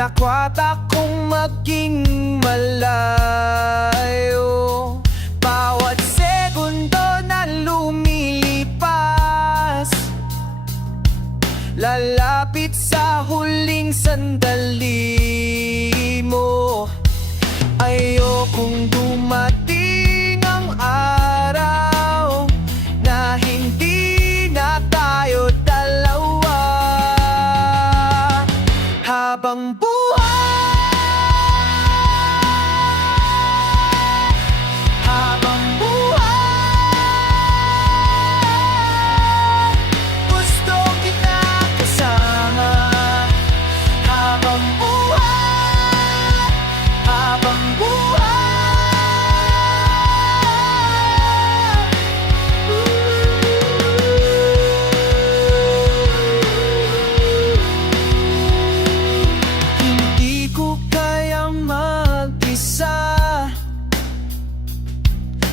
Takwat akong maging malayo. Bawat segundo na lumilipas, lalapit sa huling sandali mo. Ayokong dumating ang araw na hindi na tayo dalawa. Habang habang buhay, gusto kita kasama. Habang buhay, habang hindi ko kayang mag-isa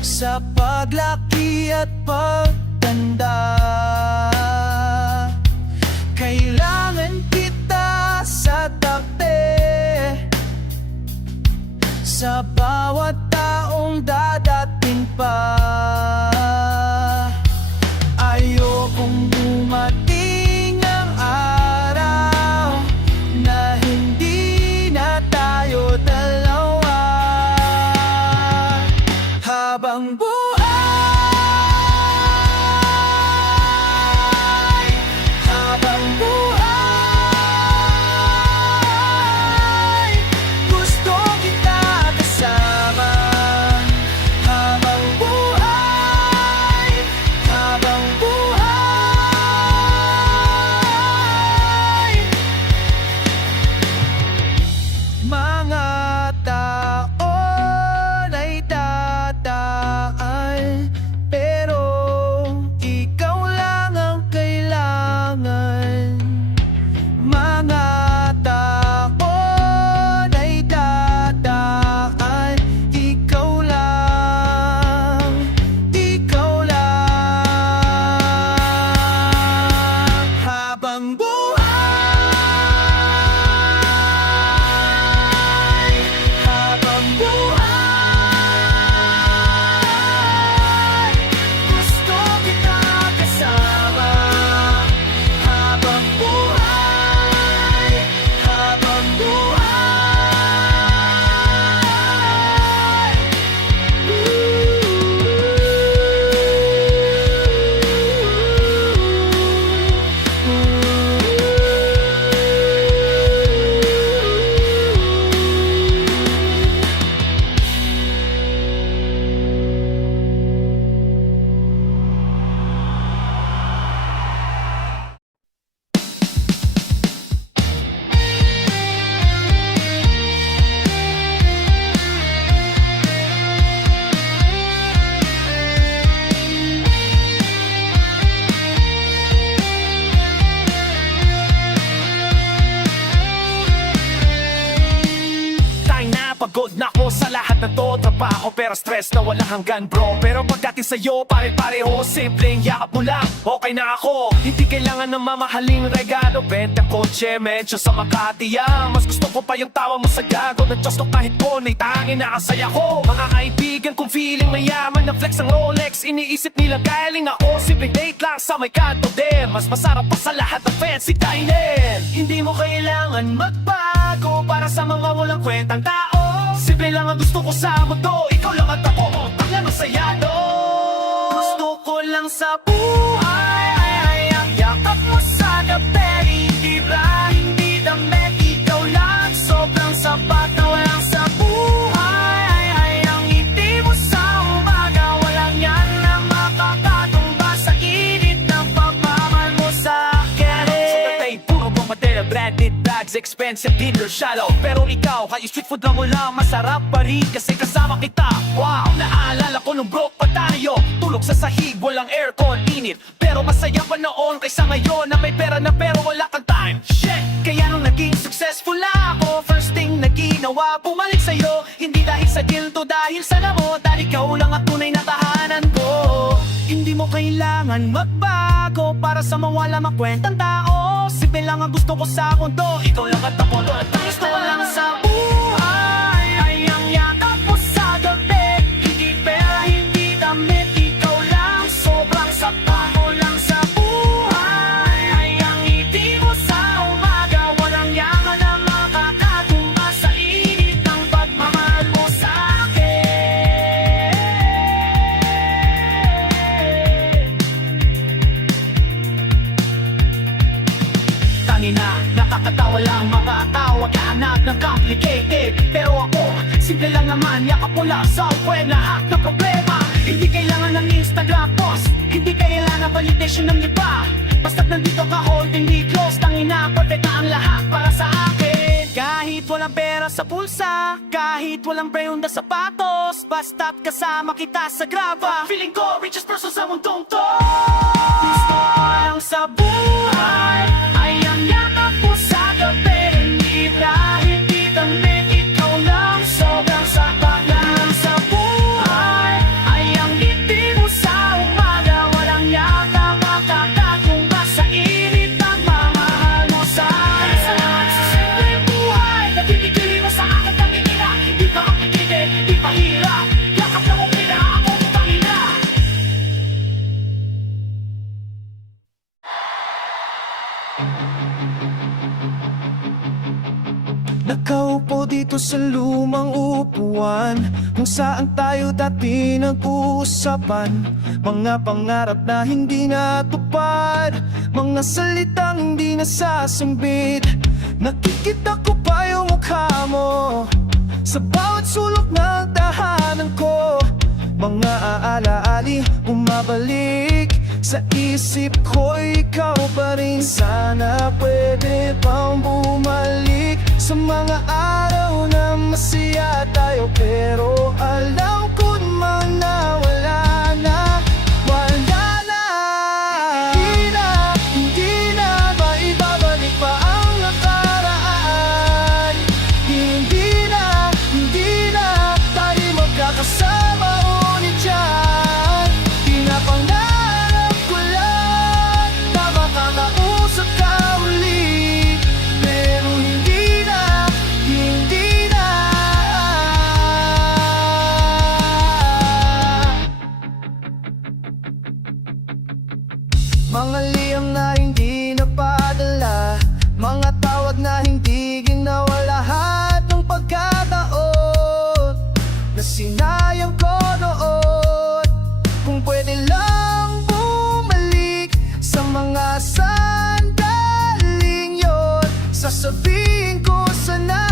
sa paglaki at pagtanda. Kailangan kita sa tabi, sa bawat taong dadating pa. Ayokong dumating ang araw na hindi na tayo dalawa. Habang buhay, habang buhay, gusto kita kasama. Habang buhay, habang buhay, mga taon ay dadaan, pero ikaw lang ang kailangan. Mga taon ay dadaan, ikaw lang, ikaw lang. Habang buhay, habang buhay, gusto kita kasama. Habang buhay, habang pagod na ako sa lahat ng to. Trabaho pero stress na walang hanggan bro. Pero pagdating sa'yo pare-pareho, simpleng yakap mo lang, okay na ako. Hindi kailangan ng mamahaling regalo, benta kotse, medyo sa Makati mas gusto ko pa yung tawa mo sa gago ng Diyos ko kahit ko na'y tangin na kasaya ko. Mga kaibigan kong feeling mayaman na flex ang Rolex, iniisip nila galing ako. Simpleng date lang sa may kanto din, mas masarap pa sa lahat ng fancy dine-in. Hindi mo kailangan magbago para sa mga walang kwentang tao. Simple lang ang gusto ko sa mundo, ikaw lang at ako, tanglan masaya no. Gusto ko lang sa buhay ang yakap mo sa gabi. Hindi ba, hindi damit, ikaw lang, sobrang sapat na walang sa buhay. Ang ngiti mo sa umaga, walang yan na makakatumba sa init ng pagmamahal mo sa akin. So tatay, puro bombadera, branded bags, expensive dinner, shallow. Pero ikaw, kaya street food lang mo lang, masarap pa rin kasi kasama kita. Wow, naalala ko nung broke pa tayo, tulog sa sahig, walang aircon, init. Pero masaya pa noon kaysa ngayon na may pera na pero wala kang time. Shit, kaya nung naging successful na ako, first thing na ginawa, bumalik sa'yo. Hindi dahil sa gildo, dahil sa namo, dahil ikaw lang at tunay na tahanan ko. Hindi mo kailangan magbago para sa mawala makwentang tao. Simple lang ang gusto ko sa mundo, ikaw lang at ako. At ang gusto ko lang sa buhay ay ang yakap mo sa gabi. Hindi pera, hindi damit, ikaw lang. Sobrang sapat mo lang sa buhay ay ang ngiti mo sa umaga. Walang yaman na makakatumba sa init ng pagmamahal mo sa akin. Tangina, nakakatawa lang mga tao, kahanap ng complicated. Pero ako, simple lang naman, yakap mo lang, solve ko yung lahat ng problema. Hindi kailangan ng Instagram post, hindi kailangan ng validation ng iba. Basta't nandito ka, holding me close. Tangina, perfect na ang lahat para sa akin. Kahit walang pera sa pulsa, kahit walang brayon na sapatos, basta't kasama kita sa graba, feeling ko richest person sa mundong to. Gusto ko lang sa buhay ay ang yakap mo sa gabi. Hindi dahil di damit, ikaw lang. Sobrang sapat lang sa buhay ay ang ngiti mo sa umaga. Walang yata makakatumba sa init ng mamahal mo sa akin. Salamat sa simpleng buhay na binigay mo sa akin. Tangina, hindi pa makikinig, di pa hirap. Yakap na mong pina akong tangina. Nakaupo dito sa lumang upuan, kung saan tayo dati nag-uusapan. Mga pangarap na hindi natupad, mga salitang hindi nasasambit. Nakikita ko pa yung mukha mo sa bawat sulok ng tahanan ko. Mga aalaali bumabalik sa isip ko, ikaw pa rin. Sana pwede pang bumalik sa mga araw na masaya tayo. Pero alam ko naman na wala na, wala na. Hindi na maibabalik pa ang nakaraan. Hindi na tayo magkakasama ulit dyan. Pinapangarap ko lang na makakausap ka ulit. Pero hindi na. Mga liham na hindi napadala, mga tawag na hindi ginawa, lahat ng pagkataon na sinayang ko noon. Kung pwede lang bumalik sa mga sandaling yon, sasabihin ko sana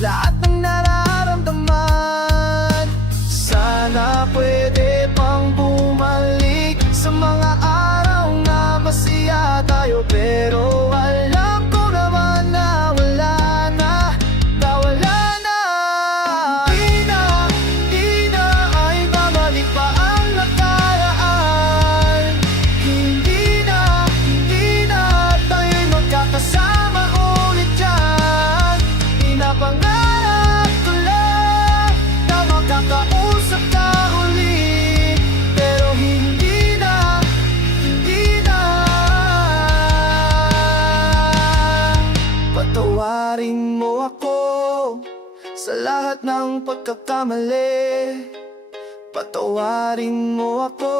lahat ng nararamdaman. Sana pwede pang bumalik sa mga araw na masaya tayo. Pero alam ko naman na wala na, na wala na. Di na ay babalik pa ang nakaraan. Hindi na tayo'y magkakasama ulit dyan. Pinapangarap ko lang na makakausap ka ulit. Pero hindi na. Patawarin mo ako sa lahat ng pagkakamali. Patawarin mo ako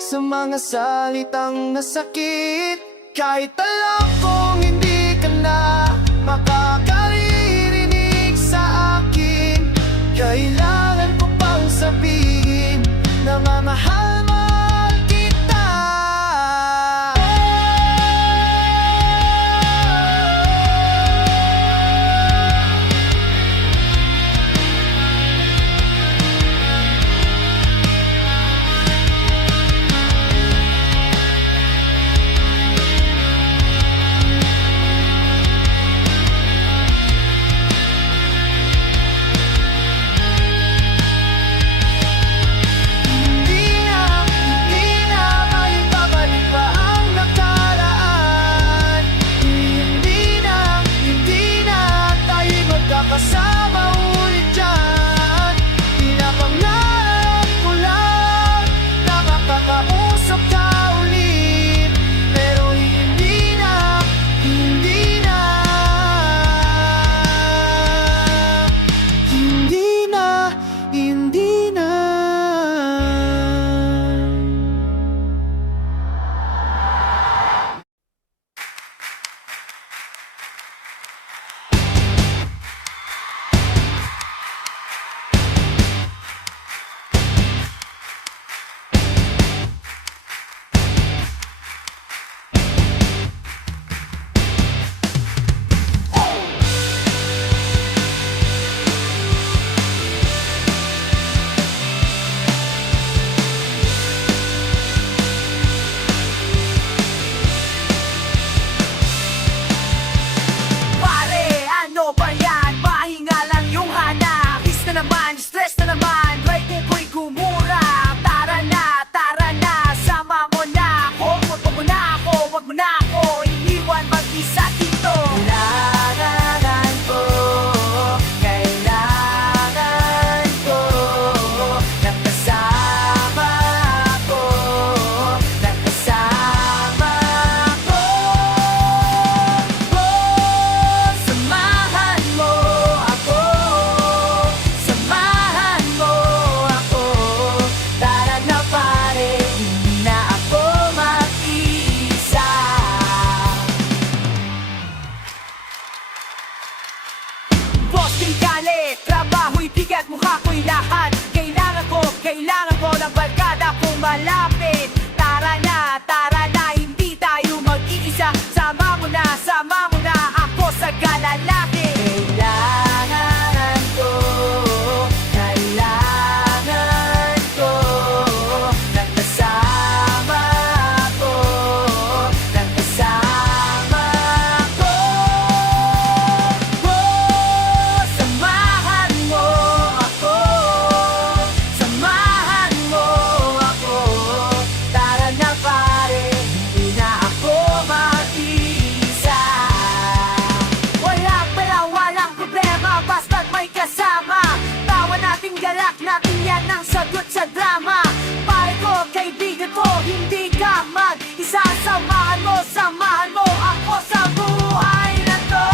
sa mga salitang nasakit. Kahit alam kong hindi ka na makakaririnig sa akin, kailangan ko pang sabihin na mahal kita. mo na ako iniwan mag-isa dito. Kailangan ko, kailangan ko nakasama ako, nakasama ko. Samahan mo ako, samahan mo ako. Tara na pare, hindi na ako mag-iisa. Boss di galit, trabaho'y bigat, mukha ko'y lahat. Kailangan ko ng barkada kung malapit. Tara na, hindi tayo mag-iisa. Sama mo na ako sa gala natin. Kailangan ko, nakasama ako, nakasama ko. Samahan mo ako, samahan mo ako. Tara na pare, hindi na ako mag-iisa. Walang problema, basta't may kasama. Tawa nating galak natin yan ang sagot sa drama. Pare ko, kaibigan ko, hindi ka mag-isa. Samahan mo ako sa buhay na to.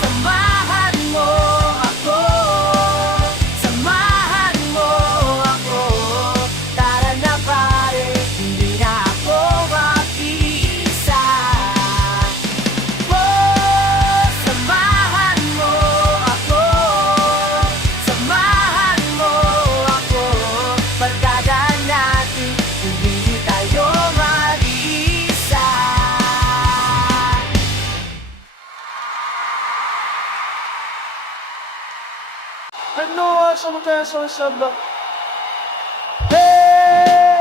Samahan mo ako, samahan mo ako. Tara na pare, hindi na ako mag-iisa. Samahan mo ako, samahan mo ako. Barkada natin, hindi tayo mag-iisa. Ano sa mga sasabak? Hey!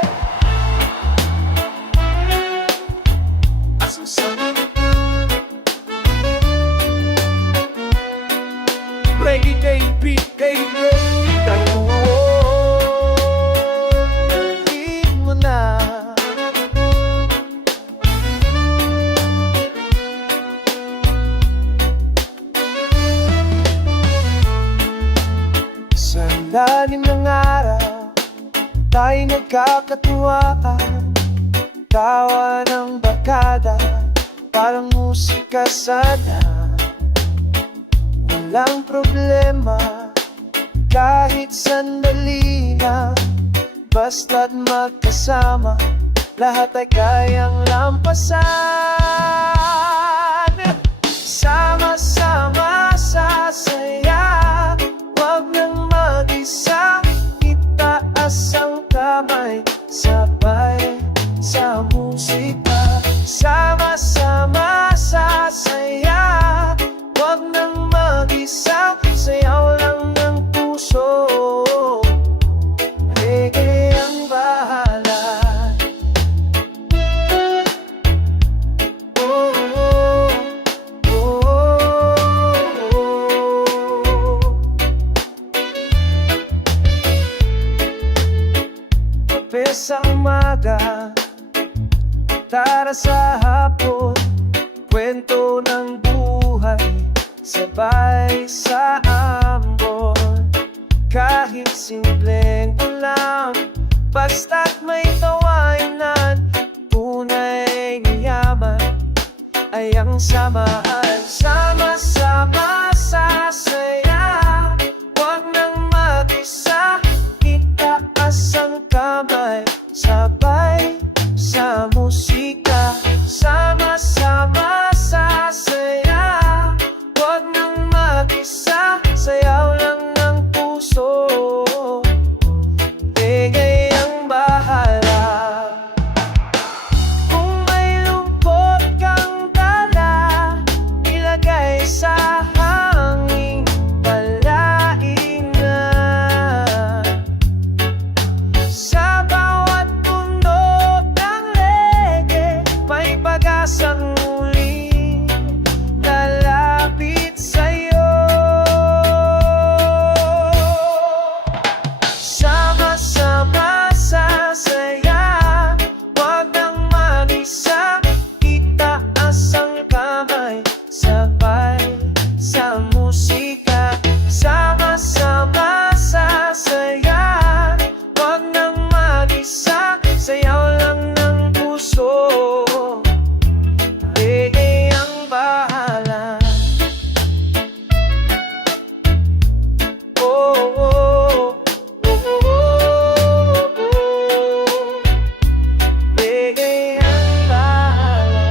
Reggae day beat, baby. Narinig mo na. Sa lalim ng araw, tayo nagkakatuwaan. Tawa ng barkada, parang musika sana. Walang problema, kahit sandali lang. Basta't magkasama, lahat ay kayang lampasan. Sama-sama sa saya, wag nang mag-isa. Itaas ang kamay, sabay sa musika. Sama-sama sa saya, wag nang mag-isa. Sayaw lang ng puso, reggae ang bahala. Oh, oh, oh, oh. Kape sa umaga, tara sa hapon, kwento ng buhay, sabay sa ambon. Kahit simpleng ulam, basta't may tawanan, tunay na yaman ay ang samaan. Sama-sama sa saya, wag nang mag-isa. Itaas ang kamay, sabay sa musika. Sama-sama sa saya, wag nang mag-isa. Sayaw lang ng puso, reggae ang bahala. Kung may lungkot kang dala, pag-asang muling lalapit sa'yo. Sama-sama sa saya, wag nang mag-isa. Itaas ang kamay, sabay sa musika. Sama-sama sa saya, wag nang mag-isa. Sayaw lang ng puso, reggae ang bahala. Oh, oh, oh, oh, oh. Reggae ang bahala.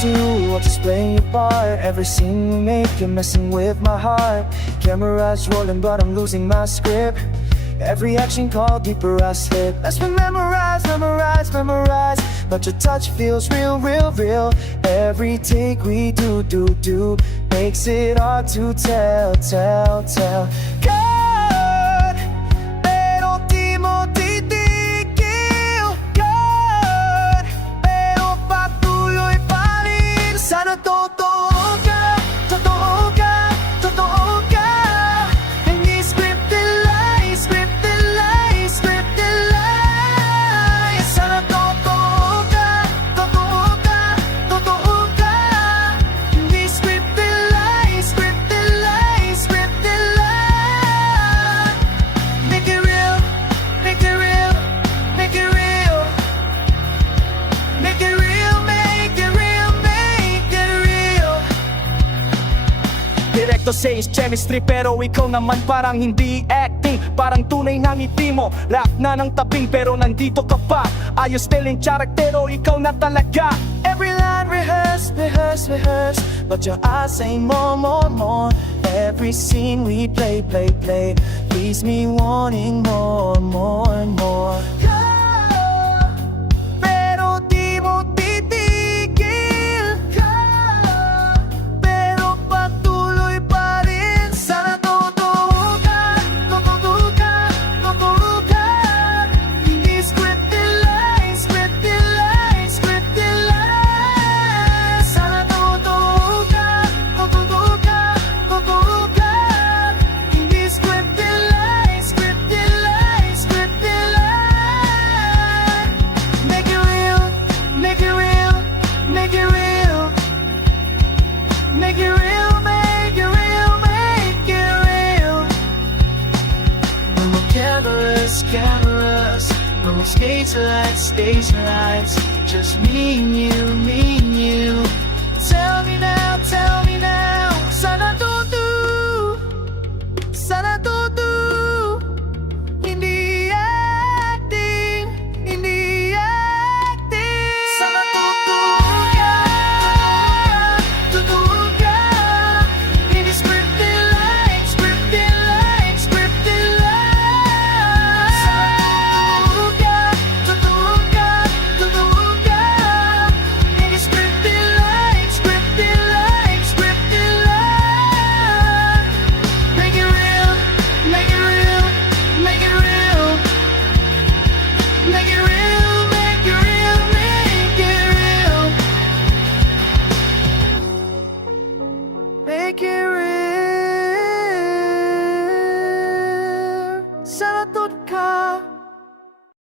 I'll just play your part. Every scene we make, you're messing with my heart. Cameras rolling, but I'm losing my script. Every action call, deeper I slip. Let's memorize, memorize, memorize. But your touch feels real, real, real. Every take we do makes it hard to tell. God, pero di mo titigil. God, pero patuloy pa rin. Sana totoo ka, totoo ka, totoo ka. Hindi scripted lies, scripted lies, scripted lies. Sana totoo ka, totoo ka, totoo ka. Hindi scripted lies, scripted lies, scripted lies. Make it real, make it real, make it real. Make it real, make it real, make it real. Directo says chemistry pero ikaw naman parang hindi acting. Parang tunay na ngiti mo, lack na ng tabing pero nandito ka pa. Ayos feeling charactero, ikaw na talaga. Every line rehearse, rehearse, rehearse. But your eyes say more, more, more. Every scene we play, play, play leaves me wanting more, more and more. Pero di mo titigil. Pero patuloy pa rin. Sana totoo ka, totoo ka, totoo ka. Hindi scripted lies, scripted lies, scripted lies. Sana totoo ka, totoo ka, totoo ka. Hindi scripted lies, scripted lies, scripted lies. Make it real, make it real, make it real. Make it real, make it real, make it real. No more cameras, cameras. No more stage lights. Just me and you, me and you. Tell me now, sana tutu, sana tutu. Hindi acting, hindi acting. Sana tutu ka, tutu ka. Hindi scripted lies, scripted lies, scripted lies. Sana tutu ka, tutu ka, tutu ka. Hindi scripted lies, scripted lies, scripted lies. Make it real, make it real, make it real. Make it real, make it real, make it real. Make it real. Sana tut ka.